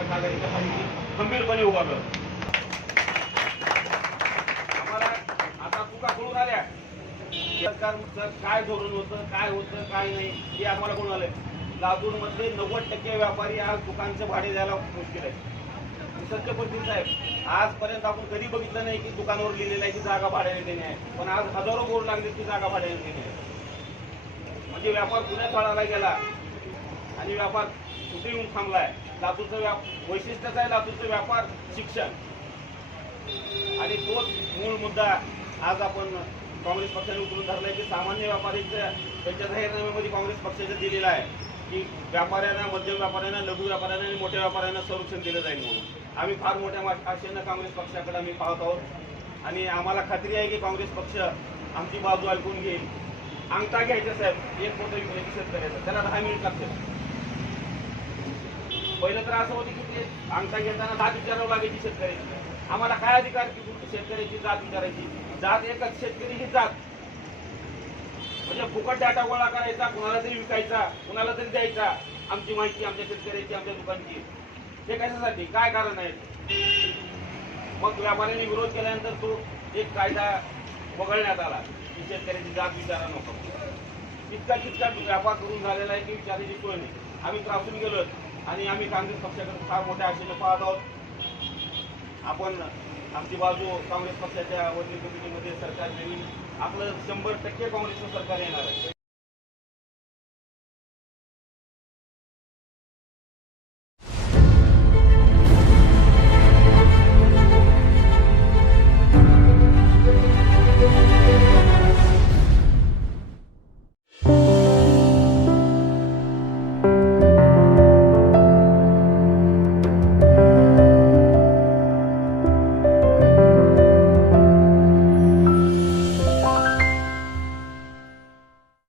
महाविकास आघाडीच्या समिती गंभीरपणे उभा करत. आम्हाला आता चुका कळून आल्या. सरकार काय धोरण होतं काय होतं काय नाही हे आम्हाला कोण आलंय. लातूरमधले नव्वद टक्के व्यापारी आज दुकानचे भाडे द्यायला मुश्किल आहे सत्य पटेल साहेब आजपर्यंत आपण कधी बघितलं नाही की दुकानावर लिहिलेलं आहे की जागा भाड्याने देणे आहे. पण आज हजारो बोर्ड लागले की जागा भाड्याने देणे आहे. म्हणजे व्यापार पुण्या तळाला गेला आणि व्यापार कुठे येऊन थांबलाय? लातूरचं व्याप वैशिष्ट्यच आहे लातूरचं व्यापार शिक्षण. आणि तोच मूळ मुद्दा आज आपण काँग्रेस पक्षाने उचलून धरलाय की सामान्य व्यापारीचं त्यांच्या जाहीरनाम्यामध्ये काँग्रेस पक्षाचं दिलेलं आहे की व्यापाऱ्यांना मध्यम व्यापाऱ्यांना लघु व्यापाऱ्यांना आणि मोठ्या व्यापाऱ्यांना संरक्षण दिलं जाईल म्हणून. आम्ही फार मोठ्या आशेनं काँग्रेस पक्षाकडे आम्ही पाहत आहोत. आणि आम्हाला खात्री आहे की काँग्रेस पक्ष आमची बाजू ऐकून घेईल. अंगठा घ्यायचा साहेब. एक मोठं विकले शेतकऱ्याचं. त्याला दहा मिनिट लागते पहिलं तर असं होतं की ते अंगठा घेताना जात विचारावं लागायची शेतकऱ्याची आम्हाला काय अधिकार की कुठली शेतकऱ्याची जात विचारायची? जात एकच शेतकरी ही जात. म्हणजे फुकट डाटा गोळा करायचा कुणाला तरी विकायचा कुणाला तरी द्यायचा. आमची माहिती आमच्या शेतकऱ्याची आमच्या दुकानची. हे कशासाठी? काय कारण आहे? मग व्यापाऱ्यांनी विरोध केल्यानंतर तो एक कायदा वगळण्यात आला. की शेतकऱ्याची जात विचारा नको. इतका तितका व्यापार करून झालेला आहे की विचारायची सोय नाही. आम्ही त्रासून गेलो आणि आम्ही काँग्रेस पक्षाकडे फार मोठ्या आशेने पाहत आहोत. आपण आमची बाजू काँग्रेस पक्षाच्या वर्किंग कमिटीमध्ये सरकार नवीन आपलं शंभर टक्के काँग्रेसचं सरकार येणार आहे.